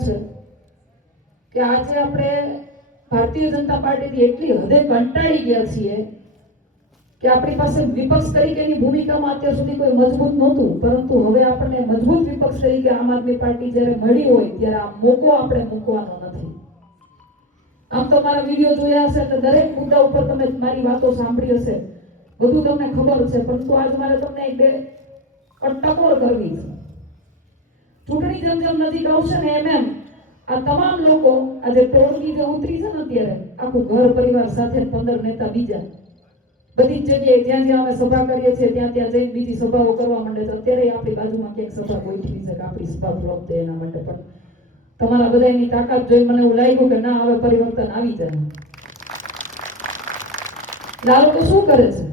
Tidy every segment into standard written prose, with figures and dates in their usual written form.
છે કે આજે આપણે ભારતીય જનતા પાર્ટીથી એટલી હદે કંટાળી ગયા છીએ કે આપણી પાસે વિપક્ષ તરીકેની ભૂમિકામાં અત્યાર સુધી કોઈ મજબૂત નહોતું, પરંતુ હવે આપણને મજબૂત વિપક્ષ તરીકે આમ આદમી પાર્ટી જ્યારે મળી હોય ત્યારે આ મોકો આપણે મૂકવાનો નથી. આમ તો મારા વિડીયો જોયા હશે એટલે દરેક મુદ્દા ઉપર તમે મારી વાતો સાંભળી હશે, બધું તમને ખબર છે, પરંતુ આજ મારે તમને એક બે ટકોર કરવી છે. ચૂંટણી જેમ જેમ નજીક આવશે ને એમ આ તમામ લોકો આજે ટોળકી જે ઉતરી છે ને અત્યારે આખું ઘર પરિવાર સાથે 15 નેતા બીજા બધી જગ્યાએ જ્યાં જ્યાં અમે સભા કરીએ છીએ ત્યાં ત્યાં જઈને બીજી સભાઓ કરવા માંડે છે. અત્યારે આપણી બાજુમાં ક્યાંક સભા ગોઠવી છે કે આપણી સભા ફ્લોપ થાય એના માટે, પણ તમારા બધાની તાકાત જોઈ મને એવું લાગ્યું કે ના હવે પરિવર્તન આવી જાય. આ લોકો શું કરે છે,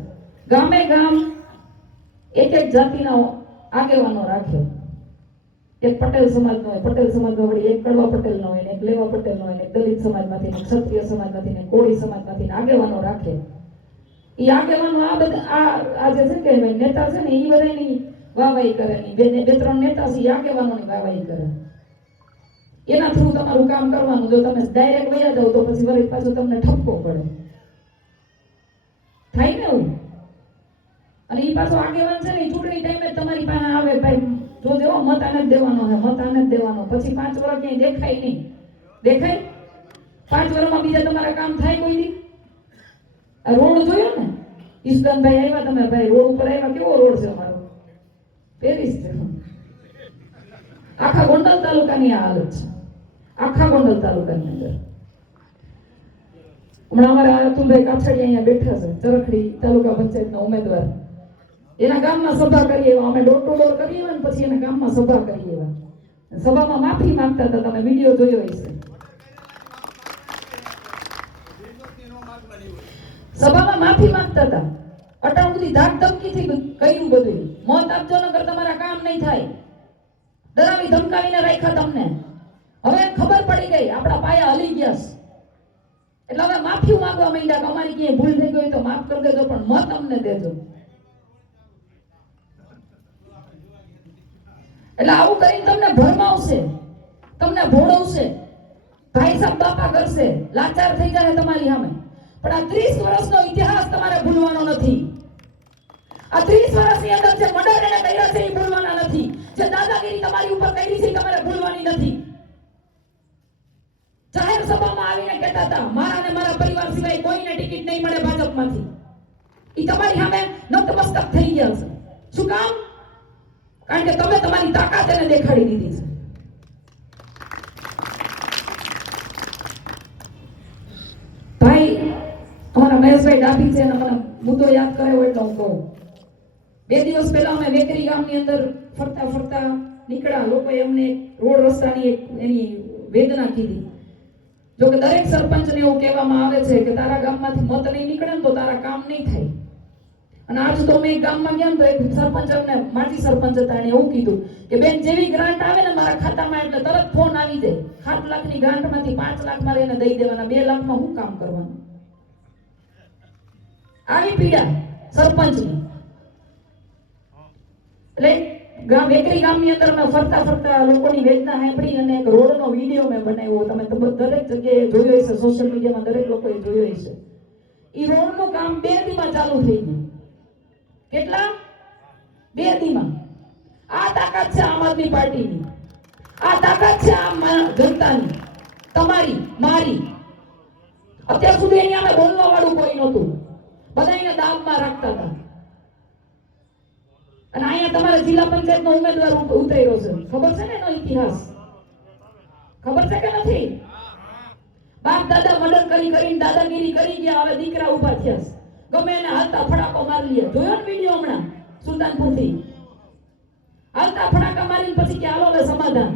ગામે ગામ એક એક જાતિના આગેવાનો રાખ્યો. એક પટેલ સમાજનો હોય, પટેલ સમાજનો વળી એક કડવા પટેલનો હોય, એક લેવા પટેલનો હોય, એક દલિત સમાજમાંથી, એક ક્ષત્રિય સમાજમાંથી, એક કોળી સમાજમાંથી આગેવાનો રાખે. ઈ આગેવાનો આ બધા આ જે છે કે નેતા છે ને ઈ બધાની વાહવાહી કરે, બે ત્રણ નેતા છે ઈ આગેવાનોની વાહવાહી કરે. એના થ્રુ તમારું કામ કરવાનું. જો તમે ડાયરેક્ટ વયા જાવ તો પછી વળી પાછું તમને ઠપકો પડે, થાય ને એવું. અને ઈ પાછો આગેવાન છે ને ઈ ચૂંટણી ટાઈમે તમારી પાસે આવે, ભાઈ જો દેવો મત આને જ દેવાનો છે, મત આને જ દેવાનો. પછી 5 વર્ષ ક્યાંય દેખાય નહીં. દેખાય 5 વર્ષમાં બીજા તમારા કામ થાય કોઈ દી? આ રોડ જોયો ને, ઈસદાનભાઈ આવ્યા, તમે ભાઈ રોડ ઉપર આવ્યા, કેવો રોડ છે અમારો, પેરિસ છે. આખા ગોંડલ તાલુકાની આ હાલત છે, આખા ગોંડલ તાલુકાની અંદર. હમણાં અમારા અતુલભાઈ કાછડિયા અહીંયા બેઠા છે, ચરખડી તાલુકા પંચાયતના ઉમેદવાર. એના ગામમાં સભા કરીએ, અમે ડોર ટુ ડોર કરીએ ને પછી એના ગામમાં સભા કરીએ. સભામાં માફી માંગતા હતા, તમે વિડીયો જોયો હશે. સભામાં માફી માંગતા હતા, અટાણ સુધી ધાક ધમકીથી કર્યું બધું. મત આપજો નકર તમારા કામ નહીં થાય, ડરાવી ધમકાવીને રાખ્યા તમને. હવે ખબર પડી ગઈ આપણા પાયા હલી ગયા છે, એટલે હવે માફી માંગવા માંડ્યા કે અમારી ક્યાંય ભૂલ થઈ ગઈ તો માફ કરી દેજો, પણ મત અમને દેજો. એટલે આવું કરીને તમને ભરમાવશે, તમને ભોળવશે, ભાઈ સાહેબ બાપા કરશે, લાચાર થઈ જાય તમારી સામે. પણ આ 30 વર્ષનો ઇતિહાસ તમારે ભૂલવાનો નથી. આ 30 વર્ષની અંદર જે મર્ડર એને કર્યા છે એ ભૂલવાના નથી, જે દાદાગીરી તમારી ઉપર કરી છે તમારે ભૂલવાની નથી. જાહેર સભામાં આવીને કહેતા હતા મારા ને મારા પરિવાર સિવાય કોઈને ટિકિટ નહીં મળે ભાજપમાંથી. એ તમારી સામે નતમસ્તક થઈ ગયા છે. શું કામ? કારણ કે તમે તમારી તાકાત એને દેખાડી દીધી છે. ભાઈ અમારા મહેશભાઈ ડાભી છે, મને મુદ્દો યાદ કરાયો એટલે હું કહું. 2 દિવસ પહેલા અમે વેકરી ગામની અંદર ફરતા ફરતા નીકળ્યા. લોકોએ અમને રોડ રસ્તાની એની વેદના કીધી. જો કે દરેક સરપંચને એવું કહેવામાં આવે છે કે તારા ગામમાંથી મત નહીં નીકળે ને તો તારા કામ નહીં થાય. અને આજ તો મેં એક ગામમાં ગયા તો એક સરપંચ અમને માજી સરપંચ હતા, એને એવું કીધું કે બેન જેવી ગ્રાન્ટ આવે ને મારા ખાતામાં એટલે તરત ફોન આવી જાય. 7 લાખની ગ્રાન્ટમાંથી 5 લાખ મારે એને દઈ દેવાના, 2 લાખમાં હું કામ કરવાનું? આવી પીડા સરપંચની. એટલે વેકરી ગામની અંદર મેં ફરતા ફરતા લોકોની વેદના સાંભળી અને એક રોડનો વિડીયો મેં બનાવ્યો. તમે દરેક જગ્યાએ જોયો હશે, સોશિયલ મીડિયામાં દરેક લોકોએ જોયો હશે. એ રોડનું કામ 2 દીમાં ચાલુ થઈ ગયું. કેટલા? 2 દીમાં. આ તાકાત છે આમ આદમી પાર્ટીની, આ તાકાત છે આમ જનતાની, તમારી મારી. અત્યાર સુધી એની અમે બોલવા વાળું કોઈ નહોતું, બધાને દાબમાં રાખતા હતા. અને અહીંયા તમારા જિલ્લા પંચાયતનો ઉમેદવાર ઉતર્યો છે, ખબર છે ને એનો ઇતિહાસ? ખબર છે કે નથી? બાપ દાદા મર્ડર કરી કરીને દાદાગીરી કરી ગયા, હવે દીકરા ઉભા થયા છે, ગમે એને હાલતા ફડાકો મારી લે. જોયો ને વિડીયો હમણાં સુલતાનપુરથી? હાલતા ફડાકા મારીને પછી કે હાલો હવે સમાધાન.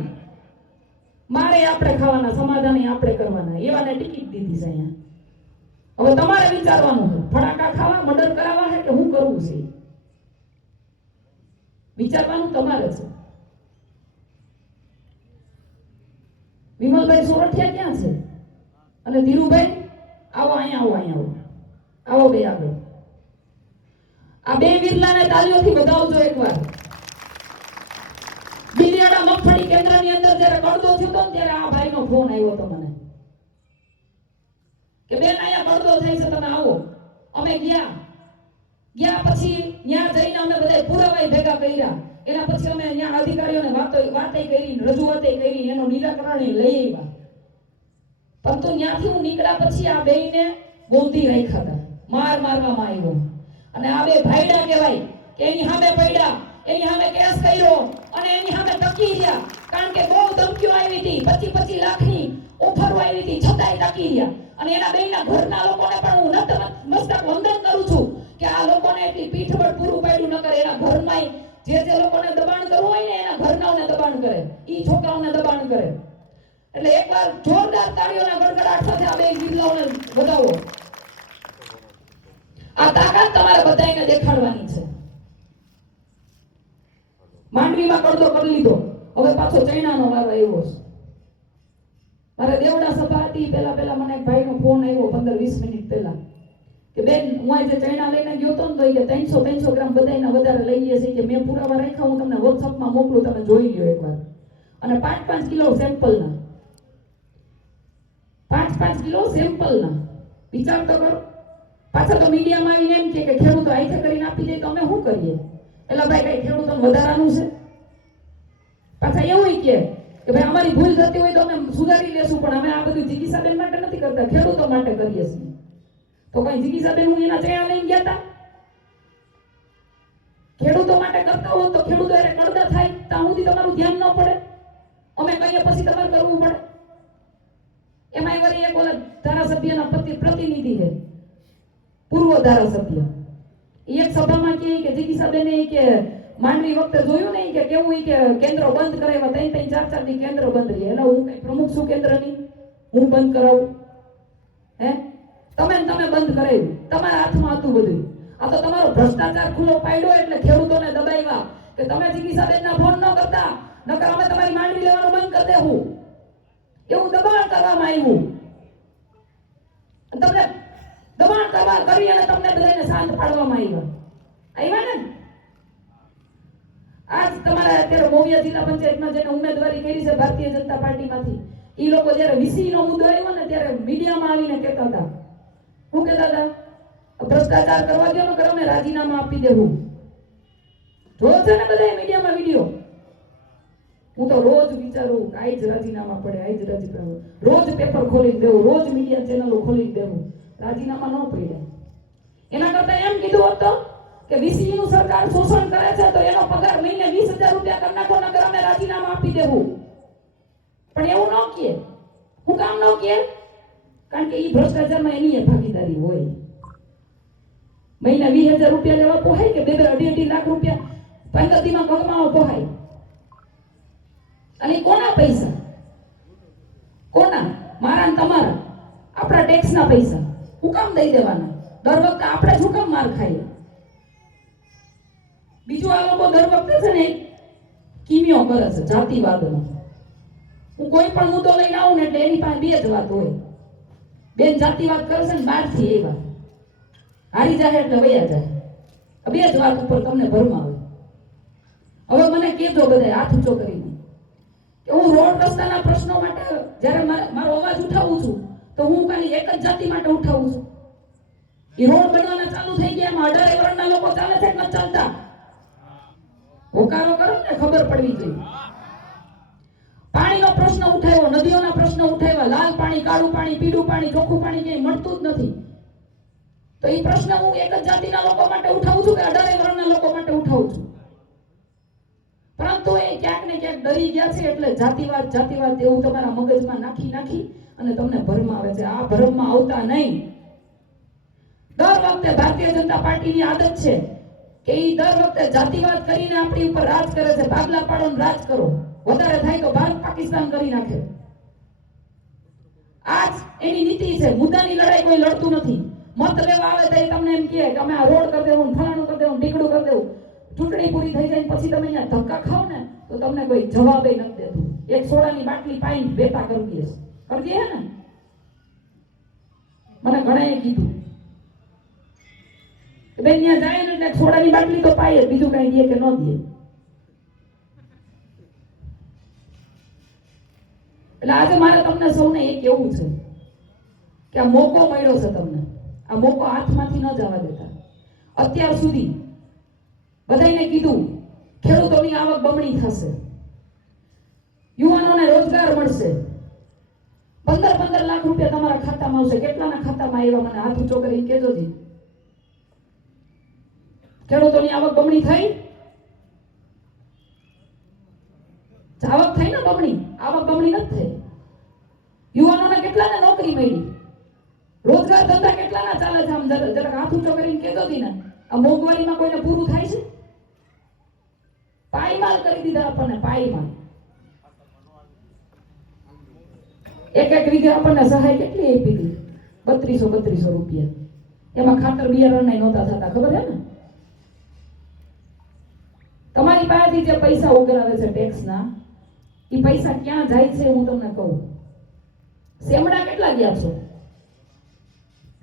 મારે આપણે ખાવાના, સમાધાન આપણે કરવાના, એવાને ટિકિટ દીધી છે અહીંયા. હવે તમારે વિચારવાનું છે, ફડાકા ખાવા, મર્ડર કરાવવા છે કે શું કરવું છે? વિચારવાનું તમારે છે. વિમલભાઈ સોરઠિયા ક્યાં છે? અને ધીરુભાઈ આવો, અહીંયા આવો, અહીંયા આવો, આવો બે આગળ. આ 2 વિરલાને તાલીઓથી વધાવજો એકવાર. લુણાવાડા મગફળી કેન્દ્રની અંદર જ્યારે કડદો થયો હતો ને ત્યારે આ ભાઈનો ફોન આવ્યો હતો મને કે બેન અહીંયા કડદો થાય છે, તમે આવો. અમે ગયા પછી ત્યાં જઈને અમે બધા પુરાવાય ભેગા કર્યા. એના પછી અમે ત્યાં અધિકારીઓને વાતે કરી, રજૂઆતે કરી, એનો નિરાકરણ લઈ આવ્યા. પરંતુ ત્યાંથી હું નીકળ્યા પછી આ બેયને ગોંધી રાખ્યા હતા, મારવામાં આવ્યો. અને આ બે ભાઈડા કહેવાય કે એની સામે પડ્યા, એની સામે કેસ કર્યો અને એની સામે ટકી રહ્યા. કારણ કે બહુ ધમકીઓ આવી હતી, 25 લાખની ઓફરો આવી હતી, છતાંય ટકી રહ્યા. અને એના બેયના ઘરના લોકોને પણ હું નતમસ્તક વંદન કરું છું કે આ લોકોને એટલી પીઠબળ પૂરું પાડ્યું ન કરે. એના ઘરમાં જે લોકોને દબાણ કરવું હોય ને એના ઘરનાઓને દબાણ કરે, ઈ છોકરાઓને દબાણ કરે. એટલે એકવાર જોરદાર તાળીઓના ગડગડાટ સાથે આ બે વીરલાઓને વધાવો. આ તાકાત તમારે બધાને દેખાડવાની છે. માંડવીમાં કડદો કરી લીધો, હવે પાછો ચૈણાનો વારો આવ્યો છે. મારે દેવડા સભા હતી, પેલા મને એક ભાઈનો ફોન આવ્યો 15-20 મિનિટ પહેલા કે બેન હું આજે ચૈણા લઈને ગયો તો ને તો કે 300 ગ્રામ બધાયના વધારે લઈ લે છે કે મેં પુરાવા રાખ્યા, હું તમને વોટ્સઅપમાં મોકલું, તમે જોઈ લ્યો એકવાર. અને 5-5 કિલો સેમ્પલના, 5-5 કિલો સેમ્પલના, વિચાર તો કરો. પાછા તો મીડિયામાં આવીને એમ કે ખેડૂતો આઈથે કરીને આપી દે તો અમે શું કરીએ? એટલે ભાઈ કઈ ખેડૂતોને વધારાનું છે? પાછા એવું કે ભાઈ અમારી ભૂલ થતી હોય તો અમે સુધારી લેશું, પણ અમે આ બધું જિગીસાબેન માટે નથી કરતા, ખેડૂતો માટે કરીએ છીએ. તો કઈ જિગીસાબેન હું એના ચૈણા લઈને ગયા હતા? ખેડૂતો માટે કરતા હોત તો ખેડૂતો એને કડદા થાય ત્યાં સુધી તમારું ધ્યાન ન પડે? અમે કહીએ પછી તમારે કરવું પડે? એમાં વળી એક ઓલા ધારાસભ્યના પ્રતિનિધિ છે, પૂર્વ ધારાસભ્ય, એક સભામાં કે જિગીસાબેને કે માંડવી વખતે જોયું ને કે કેવું કે કેન્દ્રો બંધ કરાવ્યા, 3-4 ની કેન્દ્ર બંધ રહે. એટલે હું કઈ પ્રમુખ છું કેન્દ્રની? હું બંધ કરાવું? હે તમે બંધ કરાવ્યું, તમારા હાથમાં હતું બધું. આ તો તમારો ભ્રષ્ટાચાર ખુલ્લો પાડ્યો એટલે ખેડૂતોને દબાવ્યા કે તમે જિગીસાબેનના ફોન ન કરતા, નકર અમે તમારી માંડવી લેવાનું બંધ કરી દેવું. એવું દબાણ કરવામાં આવ્યું. તમને દબાણ કરી અને તમને બધાને શાંત પાડવામાં આવ્યા ને. આજ તમારા અત્યારે મોવિયા જિલ્લા પંચાયતમાં જેને ઉમેદવારી કરી છે ભારતીય જનતા પાર્ટીમાંથી, એ લોકો જ્યારે વીસી નો મુદ્દો આવ્યો ને ત્યારે મીડિયામાં આવીને કહેતા હતા, શું કહેતા હતા? ભ્રષ્ટાચાર કરવા દો ને, અમે રાજીનામા આપી દેવું. જોયો છે ને બધા મીડિયામાં વિડીયો? હું તો રોજ વિચારું કે આજ રાજીનામા પડે, આજ રાજીનામા, રોજ પેપર ખોલી દેવું, રોજ મીડિયા ચેનલો ખોલી દેવું, રાજીનામા ન પડે. એના કરતા એમ કીધું હતું કે વીસી નું સરકાર શોષણ કરે છે તો એનો પગાર મહિને 20,000 રૂપિયા કરી નાખો, નકર અમે રાજીનામા આપી દેવું. પણ એવું ન કહે. હું કામ ન કહે? કારણ કે ઈ ભ્રષ્ટાચારમાં એની ભાગીદારી હોય. મહિને 20,000 રૂપિયા લેવા પોહાય કે 2-2.5 લાખ રૂપિયા 15 દીમાં કમાવા પોહાય? અને કોના પૈસા? કોના? મારા ને તમારા, આપણા ટેક્સના પૈસા. હું કામ દઈ દેવાના? દર વખતે આપણે શું કામ માર ખાઈએ? બીજું આ લોકો દર વખતે છે ને કિમિયો કરે છે જાતિવાદનો. હું કોઈ પણ મુદ્દો લઈને આવું ને એટલે એની પાસે બે જ વાત હોય. બેન જાતિવાદ કરે છે ને બહારથી એવા હારી જાય એટલે વયા જાય. બે જ વાત ઉપર તમને ભરમાવે. હવે મને કહેજો બધા હાથ ઊંચો કરીને કે હું રોડ રસ્તાના પ્રશ્નો માટે જ્યારે મારો અવાજ ઉઠાવું છું તો હું ખાલી એક જ જાતિ માટે ઉઠાવું છું. એ રોડ બનવાના ચાલુ થઈ ગયા, એમાં 18 વર્ષના લોકો ચાલે છે કે ન ચાલતા? હોકારો કરો ને, ખબર પડવી જોઈએ. પાણીનો પ્રશ્ન ઉઠાવ્યો, નદીઓના પ્રશ્ન ઉઠાવ્યા, લાલ પાણી, કાળું પાણી, પીળું પાણી, ચોખ્ખું પાણી ક્યાંય મળતું જ નથી. તો એ પ્રશ્ન હું એક જ જાતિના લોકો માટે ઉઠાવું છું કે 18 વર્ષના લોકો માટે ઉઠાવું છું? પરંતુ એ ક્યાંક ને ક્યાંક ડરી ગયા છે એટલે જાતિવાદ એવું તમારા મગજમાં નાખી અને તમને ભરમાવે છે. આ ભરમમાં આવતા નહીં. દર વખતે ભારતીય જનતા પાર્ટીની આદત છે કે ઈ દર વખતે જાતિવાદ કરીને આપણી ઉપર રાજ કરે છે. ભાગલા પાડો ને રાજ કરો, વધારે થાય તો ભારત પાકિસ્તાન કરી નાખે. આજ એની નીતિ છે. મુદ્દાની લડાઈ કોઈ લડતું નથી. મત લેવા આવે તો તમને એમ કહે કે અમે આ રોડ કરી દેવું, ફલાણું કરી દેવું, ઢીકડું કરી દેવું. ચૂંટણી પૂરી થઈ જાય પછી તમે અહીંયા ધક્કા ખાઓ ને તો તમને કોઈ જવાબ નથી દેતું. એક સોડાની બાટલી પાઈને બેટા કરી દે ને. મને ઘણાએ કીધું કે બેન ત્યાં જાય ને એટલે સોડાની બાટલી તો પાય જ, બીજું કઈ દે કે ન દે. એટલે આજે મારે તમને સૌને એ કહેવું છે કે આ મોકો મળ્યો છે તમને, આ મોકો હાથમાંથી ન જવા દેતા. અત્યાર સુધી બધાને કીધું ખેડૂતોની આવક બમણી થશે, યુવાનોને રોજગાર મળશે, 15 લાખ રૂપિયા તમારા ખાતામાં આવશે. કેટલાના ખાતામાં આવ્યા મને હાથ ઊંચો કરીને કહેજો જી. ખેડૂતોની આવક બમણી થઈ? આવક થઈ ને બમણી? આવક બમણી નથી થઈ. યુવાનોને કેટલાને નોકરી મળી? રોજગાર ધંધા કેટલાના ચાલે છે? આમ જરાક હાથ ઊંચો કરીને કહેજો જી ને. આ મોંઘવારીમાં કોઈને પૂરું થાય છે? પાયમાલ કરી દીધા આપણને, પાયમાલ. એક વીઘે આપણને સહાય કેટલી આપી હતી? 3200 રૂપિયા. એમાં ખાતર બિયારણ નહોતા થતા, ખબર હે ને? તમારી પાસેથી જે પૈસા ઉઘરાવે છે ટેક્સના, એ પૈસા ક્યાં જાય છે હું તમને કહું. સેમડા કેટલા ગયા છો?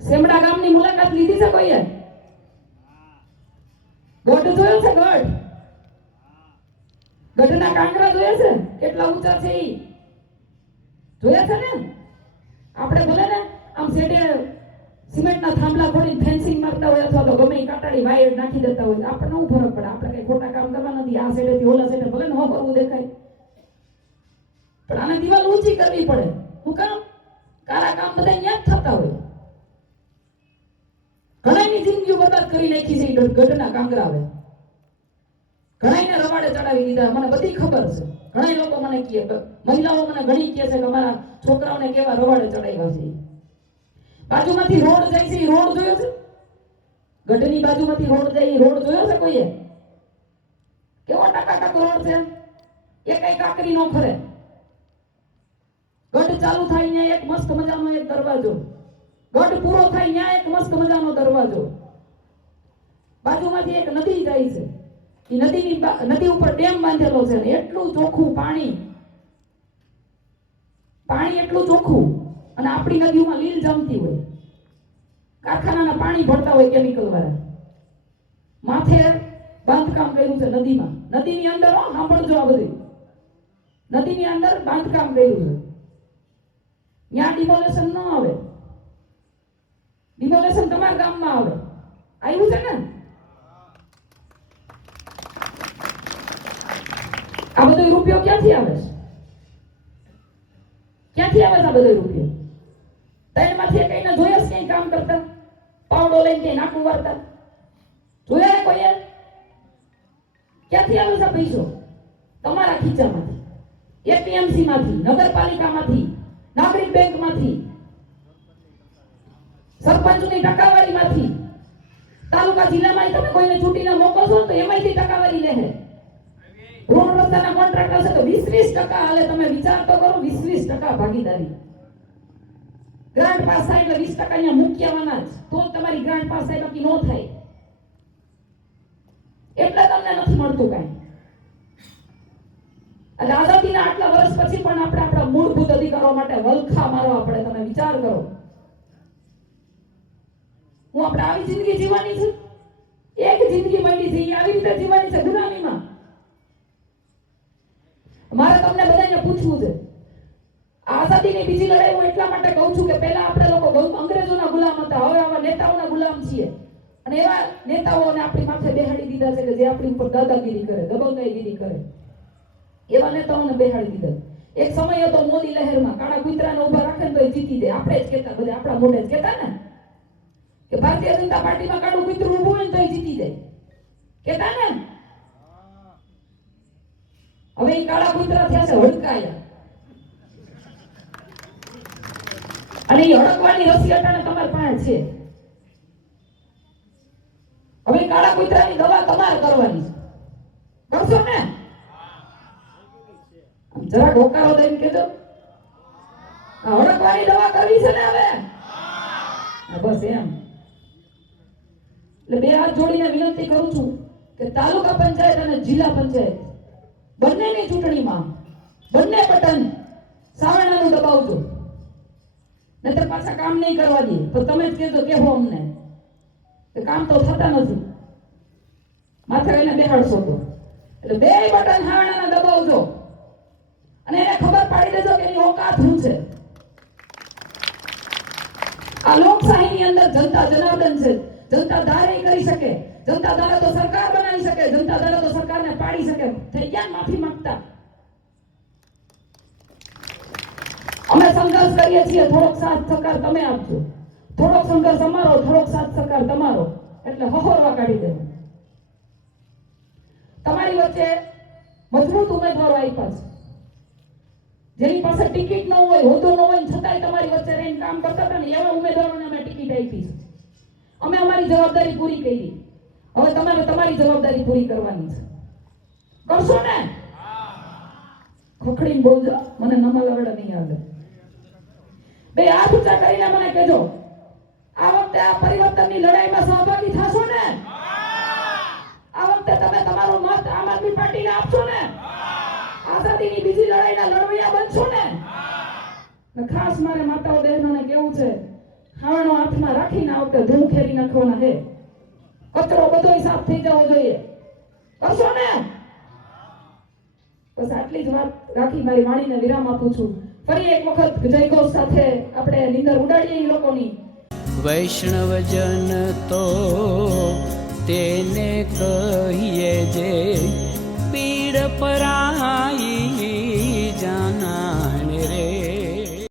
સેમડા ગામની મુલાકાત લીધી છે કોઈએ? ગઢ જોયો છે? ગઢના કાંકરા જોયા છે? કેટલા ઊંચા છે ઈ જોયા છે ને? આપણે ભલે ને આમ સેડે સિમેન્ટના થાંભલા ખોડીને ફેન્સિંગ મારતા હોય અથવા તો ગમે કાટાડી વાયર નાખી દેતા હોય, આપણને શું ફરક પડે? આપણે કઈ ખોટા કામ કરવા નથી. આ સેડેથી ઓલા સેડે ભલે ન કરવું દેખાય, પણ આને દિવાલ ઊંચી કરવી પડે. શું કામ? કારા કામ બધા અહીંયા જ થતા હોય. ઘણાની જિંદગીઓ બરબાદ કરી નાખી છે ગઢના કાંગરાવે. ઘણાને રવાડે ચડાવી દીધા, મને બધી ખબર છે. ઘણા લોકો મને કહે, મહિલાઓ મને ઘણી કહે છે કે અમારા છોકરાઓને કેવા રવાડે ચડાવ્યા છે. બાજુમાંથી રોડ જાય છે, રોડ જોયો છે? ગઢની બાજુમાંથી રોડ જાય, રોડ જોયો છે કોઈએ? કેવો ટકાટક રોડ છે, એ કઈ કાકરી નો ખરે. ગઢ ચાલુ થાય ત્યાં એક મસ્ત મજાનો એક દરવાજો, ગઢ પૂરો થાય ત્યાં એક મસ્ત મજાનો દરવાજો. બાજુમાંથી એક નદી જાય છે, એ નદી ઉપર ડેમ બાંધેલો છે, ને એટલું ચોખ્ખું પાણી એટલું ચોખ્ખું. અને આપણી નદીઓમાં લીલ જમતી હોય, કારખાનાના પાણી ભરતા હોય કેમિકલ વાળા. માથે બાંધકામ કર્યું છે નદીમાં, નદીની અંદર. સાંભળજો આ બધું, નદીની અંદર બાંધકામ કર્યું છે. ત્યાં ડિમોલેશન ન આવે, ડિમોલેશન તમારા ગામમાં આવે. આવ્યું છે ને? આ બધો રૂપિયો ક્યાંથી આવે છે? ક્યાંથી આવે છે આ બધો રૂપિયો? ત્રણમાંથી કઈને જોયા છે કામ કરતા? પાવડો લઈને કઈ નાકું વારતા જોયા ને કોઈએ? ક્યાંથી આવે છે પૈસો? તમારા ખીચામાંથી, એપીએમસી માંથી, નગરપાલિકામાંથી, નાગરિક બેંકમાંથી, સરપંચની ટકાવારીમાંથી. તાલુકા જિલ્લામાં તમે કોઈને ચૂંટીને મોકલશો તો એમાંથી ટકાવારી લે. રોડ રસ્તાના કોન્ટ્રાક્ટ હશે તો 20-20% હાલે. તમે વિચાર તો કરો, 20-20% ભાગીદારી. ગ્રાન્ટ પાસ થાય એટલે 20% અહીંયા મૂકી આવવાના જ, તો તમારી ગ્રાન્ટ પાસ થાય, બાકી નો થાય. એટલે તમને નથી મળતું કાંઈ. એટલે આઝાદીના આટલા વર્ષ પછી પણ આપણે આપણા મૂળભૂત અધિકારો માટે વલખા મારવા પડે. તમે વિચાર કરો, હું આપણે આવી જિંદગી જીવવાની છે? એક જિંદગી મળી છે, આવી રીતે જીવવાની છે ગુલામીમાં. મારે તમને બધાને પૂછવું છે, આઝાદીની બીજી લડાઈ હું એટલા માટે કહું છું કે પહેલા આપણે લોકો અંગ્રેજોના ગુલામ હતા, હવે આવા નેતાઓના ગુલામ છીએ. અને એવા નેતાઓને આપણી માથે બેહાડી દીધા છે કે જે આપણી ઉપર દાદાગીરી કરે, દબંગાઈગીરી કરે. એવા નેતાઓને બેહાડી દીધા. એક સમય હતો મોદી લહેરમાં, કાળા કૂતરાને ઉભા રાખે ને તો એ જીતી જાય. આપણે જ કહેતા, બધા આપણા મોઢે જ કહેતા ને કે ભારતીય જનતા પાર્ટીમાં કાળું કૂતરું ઊભું હોય ને તો એ જીતી જાય, કહેતા ને. હવે એ કાળા કૂતરા થયા છે હડકાયા, અને એ હડકવાની રસી અટાણે તમારી પાસે છે. હવે કાળા કૂતરાની દવા તમારે કરવાની છે, કરશો ને? જરા હોકારો દઈને કેજો, હડકવાની દવા કરવી છે ને હવે? બસ એમ. એટલે બે હાથ જોડીને વિનંતી કરું છું કે તાલુકા પંચાયત અને જિલ્લા પંચાયત બંનેની ચૂંટણીમાં બંને બટન સાવરણાનું દબાવજો, નહીતર પાછા કામ નહીં કરવા દે. તો તમે જ કહેજો, કેવો અમને કે કામ તો થતા નથી, માથે એને બેહાડશો તો. એટલે બે બટન સાવરણાના દબાવજો. અને એને ખબર પાડી દેજો કે એની ઓકાત શું છે. આ લોકશાહીની અંદર જનતા જનાર્દન છે. જનતા ધારે કરી શકે, જનતા ધારે તો સરકાર બનાવી શકે, જનતા ધારે તો સરકારને પાડી શકે. થઈ ગયા માફી માંગતા. અમે સંઘર્ષ કરીએ છીએ, થોડોક સાથ સહકાર તમે આપજો, થોડોક સંઘર્ષ અમારો, થોડોક સાથ સહકાર તમારો, એટલે હહોરવા કાઢી દેવું. તમારી વચ્ચે મજબૂત ઉમેદવારો આપ્યા છે, જેની પાસે ટિકિટ ન હોય, હોદ્દો ન હોય, છતાંય તમારી વચ્ચે રહીને કામ કરતા હતા ને એવા ઉમેદવારોને અમે ટિકિટ આપી છે. અમે અમારી જવાબદારી પૂરી કરી. હવે તમારે તમારી જવાબદારી પૂરી કરવાની છે. કરશો ને? ખોખડીને બોલજો, મને નમલા વડા નહીં આવે. બે હાથ ઊંચા કરીને મને કહેજો, આ વખતે આ પરિવર્તનની લડાઈમાં સહભાગી થશો ને? આ વખતે તમે તમારો મત આમ આદમી પાર્ટીને આપશો ને? આઝાદીની બીજી લડાઈના લડવૈયા બનશો ને? ખાસ મારે માતાઓ બહેનોને કેવું છે, ખાવાનો હાથમાં રાખીને આ વખતે ધૂળ ખેરી નાખવાના છે. કચરો બધોય સાફ થઈ જવો જોઈએ. કરશો ને? બસ આટલી જ વાત રાખી મારી વાણીને વિરામ આપું છું. ફરી એક વખત જયઘોષ સાથે આપણે નીંદર ઉડાડીએ એ લોકોની. વૈષ્ણવજન તો તેને કહીએ જે પીડ પરાઈ જાના.